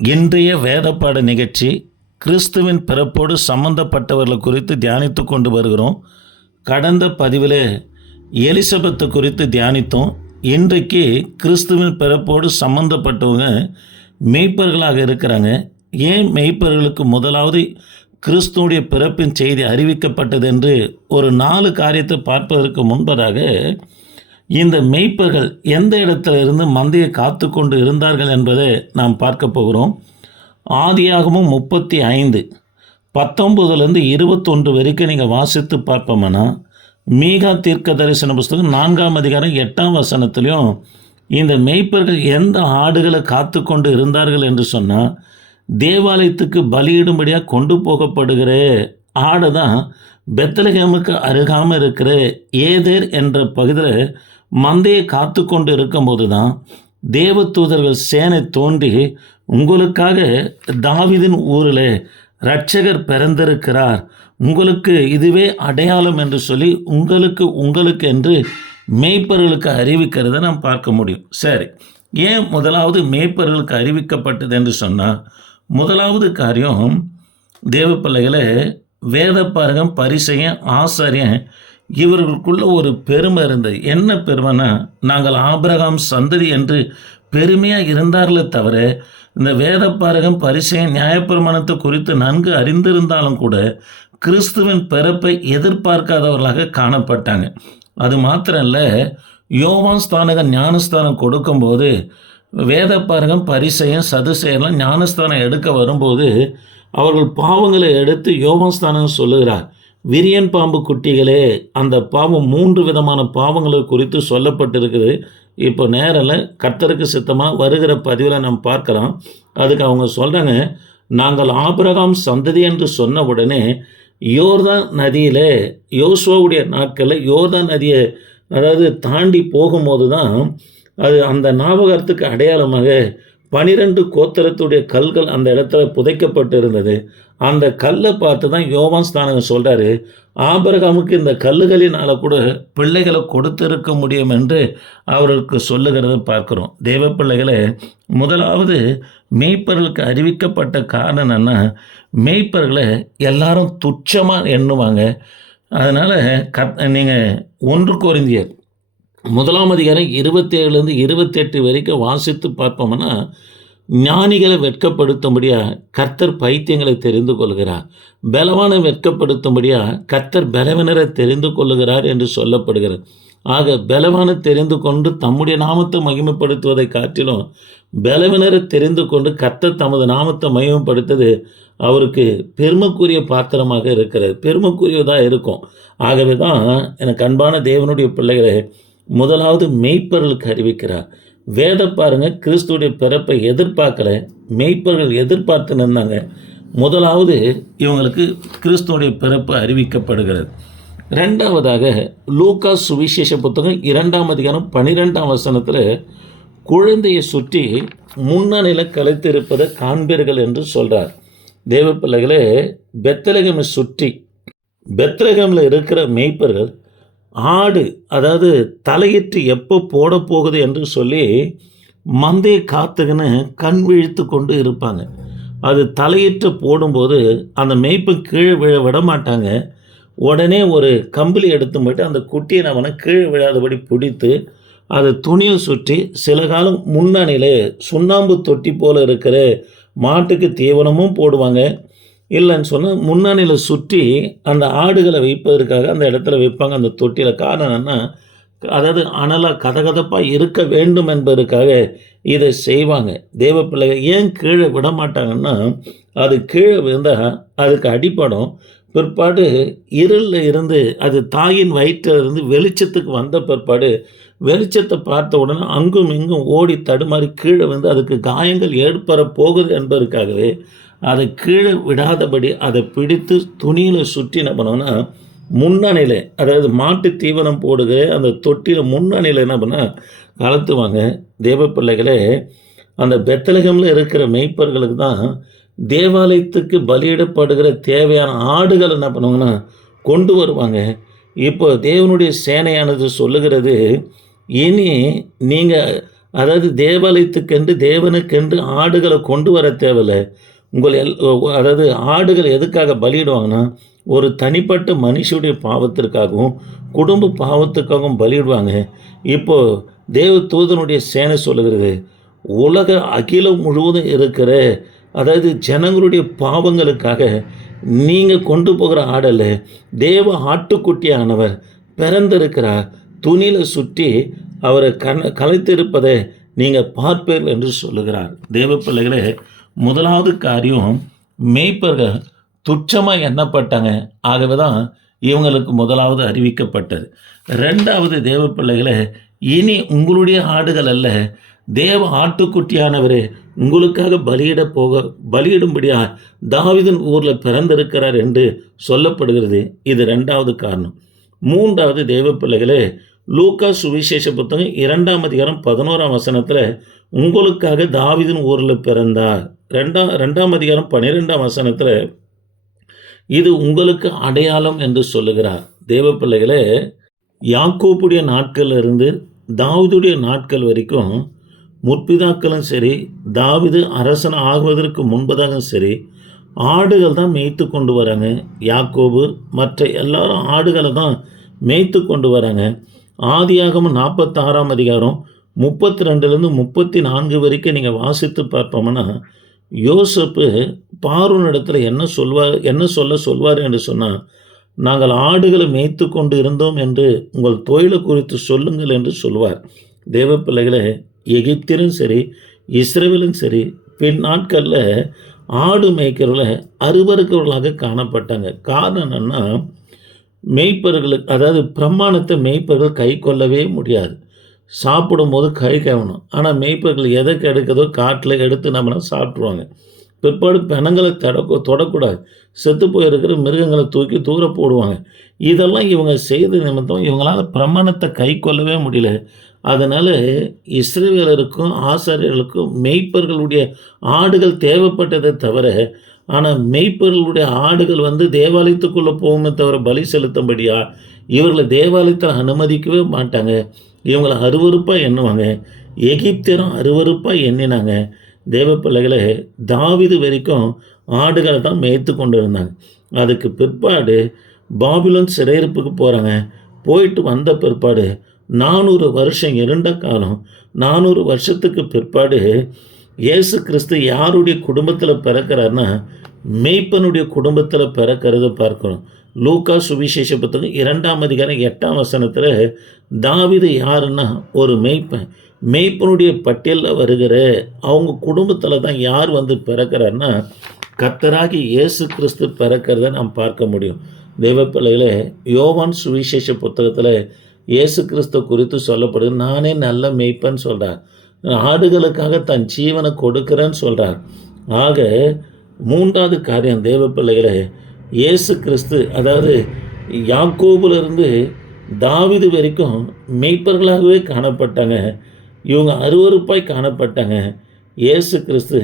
இன்றைய வேதப்பாட நிகழ்ச்சி கிறிஸ்துவின் பிறப்போடு சம்பந்தப்பட்டவர்கள் குறித்து தியானித்து கொண்டு வருகிறோம். கடந்த பதிவில் எலிசபெத்து குறித்து தியானித்தோம். இன்றைக்கு கிறிஸ்துவின் பிறப்போடு சம்பந்தப்பட்டவங்க மெய்ப்பர்களாக இருக்கிறாங்க. ஏன் மெய்ப்பர்களுக்கு முதலாவது கிறிஸ்துவுடைய பிறப்பின் செய்தி அறிவிக்கப்பட்டது என்று ஒரு 4 காரியத்தை பார்ப்பதற்கு முன்பதாக இந்த மெய்ப்பர்கள் எந்த இடத்துல இருந்து மந்தையை காத்து கொண்டு இருந்தார்கள் என்பதை நாம் பார்க்க போகிறோம். ஆதியாகமம் 35:19 21 வரைக்கும் நீங்கள் வாசித்து பார்ப்போம்னா, மீகா தீர்க்க தரிசன புஸ்தகம் 4ஆம் அதிகாரம் 8ஆம் வசனத்திலையும் இந்த மெய்ப்பர்கள் எந்த ஆடுகளை காத்து கொண்டு இருந்தார்கள் என்று சொன்னால், தேவாலயத்துக்கு பலியிடும்படியாக கொண்டு போகப்படுகிற ஆடை தான் பெத்லகேமுக்கு அருகாமல் இருக்கிற ஏதேர் என்ற பகுதியில் மந்தையை காத்து கொண்டு இருக்கும்போது தான் தேவதூதர்கள் சேனை தோன்றி, உங்களுக்காக தாவீதின் ஊரில் இரட்சகர் பிறந்திருக்கிறார், உங்களுக்கு இதுவே அடையாளம் என்று சொல்லி உங்களுக்கு என்று மேய்ப்பர்களுக்கு அறிவிக்கிறத நாம் பார்க்க முடியும். சரி, ஏன் முதலாவது மேய்ப்பர்களுக்கு அறிவிக்கப்பட்டது என்று சொன்னால், முதலாவது காரியம், தேவ பிள்ளைகளை, வேதபாரகம், பரிசேயன், ஆசாரியன் இவர்களுக்குள்ள ஒரு பெருமை இருந்தது. என்ன பெருமைனா, நாங்கள் ஆபிரகாம் சந்ததி என்று பெருமையாக இருந்தார்களே தவிர, இந்த வேதபாரகம், பரிசேயன் நியாயப்பிரமாணத்தை குறித்து நன்கு அறிந்திருந்தாலும் கூட கிறிஸ்துவின் பிறப்பை எதிர்பார்க்காதவர்களாக காணப்பட்டாங்க. அது மாத்திரம் இல்லை, யோவான் ஸ்தானக ஞானஸ்தானம் கொடுக்கும்போது வேதபாரகம், பரிசேயன், சதுசேயர்லாம் ஞானஸ்தானம் எடுக்க வரும்போது அவர்கள் பாவங்களை எடுத்து யோவான் ஸ்தானம் சொல்லுகிறார், விரியன் பாம்பு குட்டிகளே, அந்த பாவம் 3 விதமான பாவங்களை குறித்து சொல்லப்பட்டிருக்குது. இப்போ நேரில் கர்த்தருக்கு சித்தமாக வருகிற பதிவில் நம்ம பார்க்குறோம். அதுக்கு அவங்க சொல்கிறாங்க, நாங்கள் ஆபிரகாம் சந்ததி என்று சொன்ன உடனே யோர்தான் நதியில், யோசுவாவுடைய நாட்களில் யோர்தான் நதியை தாண்டி போகும்போது தான் அது அந்த ஞாபகத்துக்கு அடையாளமாக 12 கோத்திரத்துடைய கல்கள் அந்த இடத்துல புதைக்கப்பட்டு இருந்தது. அந்த கல்லை பார்த்து தான் யோவான் ஸ்தானகன் சொல்கிறாரு, ஆபிரகாமுக்கு இந்த கல்லுகளினால் கூட பிள்ளைகளை கொடுத்திருக்க முடியும் என்று அவர்களுக்கு சொல்லுகிறத பார்க்குறோம். தேவ பிள்ளைகளை, முதலாவது மேய்ப்பர்களுக்கு அறிவிக்கப்பட்ட காரணம் என்னென்னா, மேய்ப்பர்களை எல்லாரும் துச்சமாக எண்ணுவாங்க. அதனால் நீங்கள் 1 கொரிந்தியர் 1ஆம் அதிகாரம் 27 28 வரைக்கும் வாசித்து பார்ப்போம்னா, ஞானிகளை வெட்கப்படுத்தும்படியாக கர்த்தர் பைத்தியங்களை தெரிந்து கொள்கிறார், பலவானை வெட்கப்படுத்தும்படியாக கர்த்தர் பலவினரை தெரிந்து கொள்ளுகிறார் என்று சொல்லப்படுகிறது. ஆக பலவானை தெரிந்து கொண்டு தம்முடைய நாமத்தை மகிமைப்படுத்துவதை காட்டிலும் பலவினரை தெரிந்து கொண்டு கர்த்தர் தமது நாமத்தை மகிமைப்படுத்துவது அவருக்கு பெருமைக்குரிய பாத்திரமாக இருக்கிறது, பெருமைக்குரியதாக இருக்கும். ஆகவே தான் எனக்கு அன்பான தேவனுடைய பிள்ளைகளை, முதலாவது மெய்ப்பர்களுக்கு அறிவிக்கிறார். வேத பாருங்க, கிறிஸ்துடைய பிறப்பை எதிர்பார்க்கல, மெய்ப்பர்கள் எதிர்பார்த்து நின்றாங்க. முதலாவது இவங்களுக்கு கிறிஸ்துடைய பிறப்பு அறிவிக்கப்படுகிறது. 2வதாக லூக்கா சுவிசேஷ புத்தகம் 2ஆம் அதிகாரம் 12ஆம் வசனத்தில், குழந்தையை சுற்றி முன்னணியில் கலைத்திருப்பதை காண்பீர்கள் என்று சொல்கிறார். தேவ பிள்ளைகளே, பெத்லகேமை சுற்றி, பெத்லகேமில் இருக்கிற மெய்ப்பர்கள் ஆடு தலையிட்டு எப்போ போட போகுது என்று சொல்லி மந்தையை காத்துக்குன்னு கண் விழித்து கொண்டு இருப்பாங்க. அது தலையிட்டு போடும்போது அந்த மேய்ப்பு கீழே விட மாட்டாங்க. உடனே ஒரு கம்பளி எடுத்து போய்ட்டு அந்த குட்டியை நம்மனை கீழே விழாதபடி பிடித்து அதை துணியை சுற்றி சில காலம் முன்னணியிலே சுண்ணாம்பு தொட்டி போல் இருக்கிற மாட்டுக்கு தீவனமும் போடுவாங்க. இல்லைன்னு சொன்னால் முன்னணியில் சுற்றி அந்த ஆடுகளை வைப்பதற்காக அந்த இடத்துல வைப்பாங்க, அந்த தொட்டியில். காரணம் என்ன, அனலாக கதகதப்பாக இருக்க வேண்டும் என்பதற்காக இதை செய்வாங்க. தேவ பிள்ளைகள் ஏன் கீழே விட மாட்டாங்கன்னா, அது கீழே விழுந்தால் அதுக்கு அடிப்படும். பிற்பாடு இருளில் இருந்து அது தாயின் வயிற்றில் இருந்து வெளிச்சத்துக்கு வந்த பிற்பாடு வெளிச்சத்தை பார்த்த உடனே அங்கும் இங்கும் ஓடி தடுமாறி கீழே வந்து அதுக்கு காயங்கள் ஏற்பட போகுது என்பதற்காகவே அதை கீழே விடாதபடி அதை பிடித்து துணியில் சுற்றி என்ன பண்ணோன்னா, முன்னணியில் மாட்டு தீவனம் போடுகிற அந்த தொட்டியில் முன்னணியில் என்ன பண்ணால் கலத்துவாங்க. தேவ பிள்ளைகளே, அந்த பெத்லகேமில் இருக்கிற மெய்ப்பர்களுக்கு தான் தேவாலயத்துக்கு பலியிடப்படுகிற தேவையான ஆடுகள் என்ன பண்ணுவாங்கன்னா கொண்டு வருவாங்க. இப்போ தேவனுடைய சேனையானது சொல்லுகிறது, இனி நீங்கள் அதாவது தேவாலயத்துக்கென்று தேவனுக்கென்று ஆடுகளை கொண்டு வர தேவையில்லை. உங்கள் அதாவது ஆடுகள் எதுக்காக பலியிடுவாங்கன்னா, ஒரு தனிப்பட்ட மனுஷனுடைய பாவத்திற்காகவும் குடும்ப பாவத்துக்காகவும் பலியிடுவாங்க. இப்போது தேவ தூதனுடைய சேனை சொல்லுகிறது, உலக அகிலம் முழுவதும் இருக்கிற அதாவது ஜனங்களுடைய பாவங்களுக்காக நீங்கள் கொண்டு போகிற ஆடலை தேவ ஆட்டுக்குட்டியானவர் பிறந்திருக்கிறார், துணியில் சுற்றி அவரை கலைத்திருப்பதை நீங்கள் பார்ப்பீர்கள் என்று சொல்லுகிறார். தேவ பிள்ளைகளே, முதலாவது காரியம், மேய்ப்பர்கள் துச்சமாக எண்ணப்பட்டாங்க. ஆகவே தான் இவங்களுக்கு முதலாவது அறிவிக்கப்பட்டது. ரெண்டாவது, தேவ பிள்ளைகளே, இனி உங்களுடைய ஆடுகள் அல்ல, தேவ ஆட்டுக்குட்டியானவரே உங்களுக்காக பலியிடும்படியா தாவீதின் ஊரில் பிறந்திருக்கிறார் என்று சொல்லப்படுகிறது. இது ரெண்டாவது காரணம். மூன்றாவது, தேவ பிள்ளைகளே, லூக்கா சுவிசேஷ புத்தகம் 2ஆம் அதிகாரம் 11ஆம் வசனத்தில் உங்களுக்காக தாவீதின் ஊரில் பிறந்தார். 2ஆம் அதிகாரம் 12ஆம் வசனத்தில் இது உங்களுக்கு அடையாளம் என்று சொல்லுகிறார். தேவ பிள்ளைகளே, யாக்கோப்புடைய நாட்களிலிருந்து தாவீதுடைய நாட்கள் வரைக்கும் முற்பிதாக்களும் சரி, தாவீது அரசன் ஆகுவதற்கு முன்பதாகவும் சரி, ஆடுகள் தான் மேய்த்து கொண்டு வராங்க. யாக்கோபு மற்ற எல்லாரும் ஆடுகளை தான் மேய்த்து கொண்டு வராங்க. ஆதியாகமம் 46ஆம் அதிகாரம் 32லேருந்து 34 வரைக்கும் நீங்கள் வாசித்து பார்ப்போம்னா, யோசப்பு பார்வோனிடத்தில் என்ன சொல்வார் என்று சொன்னால், நாங்கள் ஆடுகளை மேய்த்து கொண்டு இருந்தோம் என்று உங்கள் தொழிலை குறித்து சொல்லுங்கள் என்று சொல்வார். தேவ பிள்ளைகளை, எகிப்திலும் சரி இஸ்ரவேலும் சரி பின் நாட்களில் ஆடு மேய்க்கிறவர்கள அருவருக்கிறவர்களாக காணப்பட்டாங்க. காரணம் என்னென்னா, மேய்ப்பர்களுக்கு அதாவது பிரமாணத்தை மேய்ப்பர்கள் கை கொள்ளவே முடியாது. சாப்பிடும்போது கை கவனம். ஆனால் மேய்ப்பர்கள் எதை கிடைக்குதோ காட்டில் எடுத்து நம்மளை சாப்பிட்ருவாங்க. பிற்பாடு பிணங்களை தொடக்கூடாது. செத்து போயிருக்கிற மிருகங்களை தூக்கி தூர போடுவாங்க. இதெல்லாம் இவங்க செய்த நிமித்தம் இவங்களால் பிரமாணத்தை கை கொள்ளவே முடியல. அதனால் இஸ்ரவேலருக்கும் ஆசாரியர்களுக்கும் மேய்ப்பர்களுடைய ஆடுகள் தேவைப்பட்டதை தவிர, ஆனால் மேய்ப்பர்களுடைய ஆடுகள் தேவாலயத்துக்குள்ளே போகுமே தவிர பலி செலுத்தும்படியா இவர்களை தேவாலயத்தில் அனுமதிக்கவே மாட்டாங்க. இவங்களை அருவருப்பாக எண்ணுவாங்க. எகிப்தியரும் அருவருப்பாக எண்ணினாங்க. தேவ பிள்ளைகளை, தாவீது வரைக்கும் ஆடுகளை தான் மேய்த்து கொண்டு இருந்தாங்க. அதுக்கு பிற்பாடு பாபிலோன் சிறையிருப்புக்கு போகிறாங்க. போயிட்டு வந்த பிற்பாடு 400 வருஷம் இருண்ட காலம். 400 வருஷத்துக்கு பிற்பாடு இயேசு கிறிஸ்து யாருடைய குடும்பத்தில் பிறக்கிறார்னா, மேய்ப்பனுடைய குடும்பத்தில் பிறக்கிறத பார்க்கணும். லூக்கா சுவிசேஷ புத்தகம் 2ஆம் அதிகாரம் 8ஆம் வசனத்தில் தாவீது யாருன்னா ஒரு மேய்ப்பன். மேய்ப்பனுடைய பட்டியலில் வருகிற அவங்க குடும்பத்தில் தான் யார் பிறக்கிறார்னா, கர்த்தராகி இயேசு கிறிஸ்து பிறக்கிறத நாம் பார்க்க முடியும். தேவ பிள்ளைகளே, யோவான் சுவிசேஷ புத்தகத்தில் இயேசு கிறிஸ்து குறித்து சொல்லப்படுது. நானே நல்ல மேய்ப்பன் சொல்கிறார். ஆடுகளுக்காக தன் ஜீவனை கொடுக்கிறேன்னு சொல்கிறார். ஆக மூன்றாவது காரியம், தேவ பிள்ளைகளே, இயேசு கிறிஸ்து அதாவது யாக்கோபிலிருந்து தாவீது வரைக்கும் மேய்ப்பர்களாகவே காணப்பட்டாங்க. இவங்க அருவருப்பாய் காணப்பட்டாங்க. இயேசு கிறிஸ்து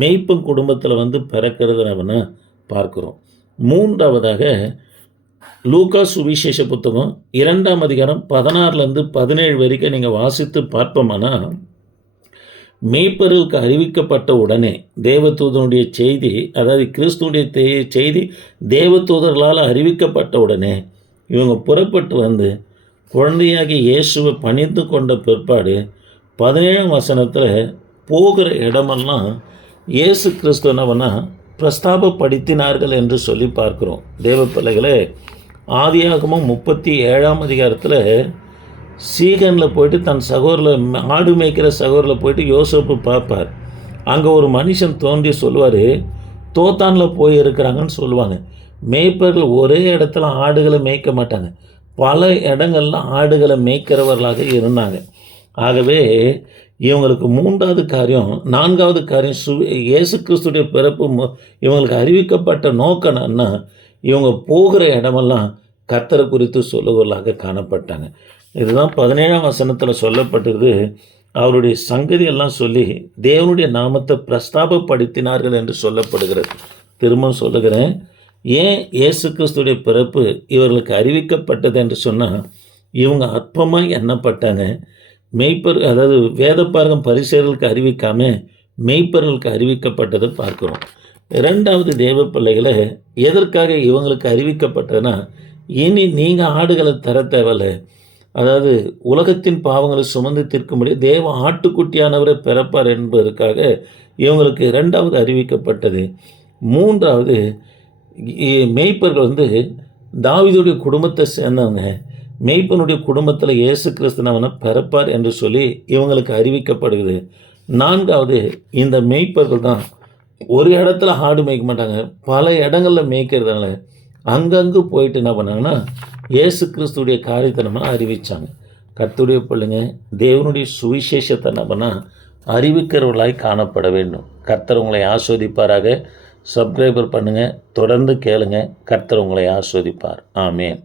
மேய்ப்பன் குடும்பத்தில் பிறக்கிறத நம்ம பார்க்குறோம். மூன்றாவதாக லூக்கா சுவிசேஷ புத்தகம் 2ஆம் அதிகாரம் 16லேருந்து 17 வரைக்கும் நீங்கள் வாசித்து பார்ப்போம்னா, மேய்ப்பர்களுக்கு அறிவிக்கப்பட்ட உடனே தேவதூதனுடைய செய்தி, அதாவது கிறிஸ்துடைய செய்தி தேவதூதர்களால் அறிவிக்கப்பட்ட உடனே இவங்க புறப்பட்டு குழந்தையாகி இயேசுவை பணிந்து கொண்ட பிற்பாடு 17ஆம் வசனத்தில் போகிற இடமெல்லாம் இயேசு கிறிஸ்து என்னவனா பிரஸ்தாபப்படுத்தினார்கள் என்று சொல்லி பார்க்குறோம். தேவ பிள்ளைகளே, ஆதியாகமம் 37ஆம் அதிகாரத்தில் சீகனில் போயிட்டு தன் சகோதரில் ஆடு மேய்க்கிற சகோதரில் போயிட்டு யோசேப்பு பார்ப்பார். அங்கே ஒரு மனுஷன் தோன்றி சொல்லுவார், தோத்தானில் போய் இருக்கிறாங்கன்னு சொல்லுவாங்க. மேய்ப்பர்கள் ஒரே இடத்துல ஆடுகளை மேய்க்க மாட்டாங்க, பல இடங்களில் ஆடுகளை மேய்க்கிறவர்களாக இருந்தாங்க. ஆகவே இவங்களுக்கு மூன்றாவது காரியம், நான்காவது காரியம், இயேசு கிறிஸ்துடைய பிறப்பு இவங்களுக்கு அறிவிக்கப்பட்ட நோக்கம் என்னன்னா, இவங்க போகிற இடமெல்லாம் கர்த்தரை குறித்து சொல்லுவர்களாக காணப்பட்டாங்க. இதுதான் 17ஆம் வசனத்தில் சொல்லப்பட்டது. அவருடைய சங்கதியெல்லாம் சொல்லி தேவனுடைய நாமத்தை பிரஸ்தாபப்படுத்தினார்கள் என்று சொல்லப்படுகிறது. திரும்ப சொல்லுகிறேன், ஏன் இயேசு கிறிஸ்துடைய பிறப்பு இவர்களுக்கு அறிவிக்கப்பட்டது என்று சொன்னால், இவங்க அற்பமாக எண்ணப்பட்டாங்க. அதாவது வேதப்பாரகம் பரிசேயர்களுக்கு அறிவிக்காமல் மெய்ப்பர்களுக்கு அறிவிக்கப்பட்டதை பார்க்குறோம். ரெண்டாவது தேவ பிள்ளைகளை எதற்காக இவங்களுக்கு அறிவிக்கப்பட்டதுன்னா, இனி நீங்கள் ஆடுகளை தர தேவையில்லை. அதாவது உலகத்தின் பாவங்களை சுமந்து தீர்க்கும்படி தேவ ஆட்டுக்குட்டியானவரை பிறப்பார் என்பதற்காக இவங்களுக்கு ரெண்டாவது அறிவிக்கப்பட்டது. மூன்றாவது மெய்ப்பர்கள் தாவீதுடைய குடும்பத்தை சேர்ந்தவங்க. மெய்ப்பனுடைய குடும்பத்தில் இயேசு கிறிஸ்துவனை பிறப்பார் என்று சொல்லி இவங்களுக்கு அறிவிக்கப்படுகிறது. நான்காவது இந்த மெய்ப்பர்கள் தான் ஒரு இடத்துல ஆடு மேய்க்க மாட்டாங்க, பல இடங்களில் மேய்க்கிறதுனால அங்கங்கே போயிட்டு என்ன பண்ணாங்கன்னா இயேசு கிறிஸ்துடைய காரியத்தை நம்ம அறிவித்தாங்க. கர்த்தருடைய பிள்ளைங்க தேவனுடைய சுவிசேஷத்தை என்ன பண்ணால் அறிவிக்கிறவர்களாய் காணப்பட வேண்டும். கர்த்தர் உங்களை ஆஸ்வதிப்பாராக. சப்ஸ்கிரைபர் பண்ணுங்கள், தொடர்ந்து கேளுங்க. கர்த்தர் உங்களை ஆஸ்வதிப்பார். ஆமேன்.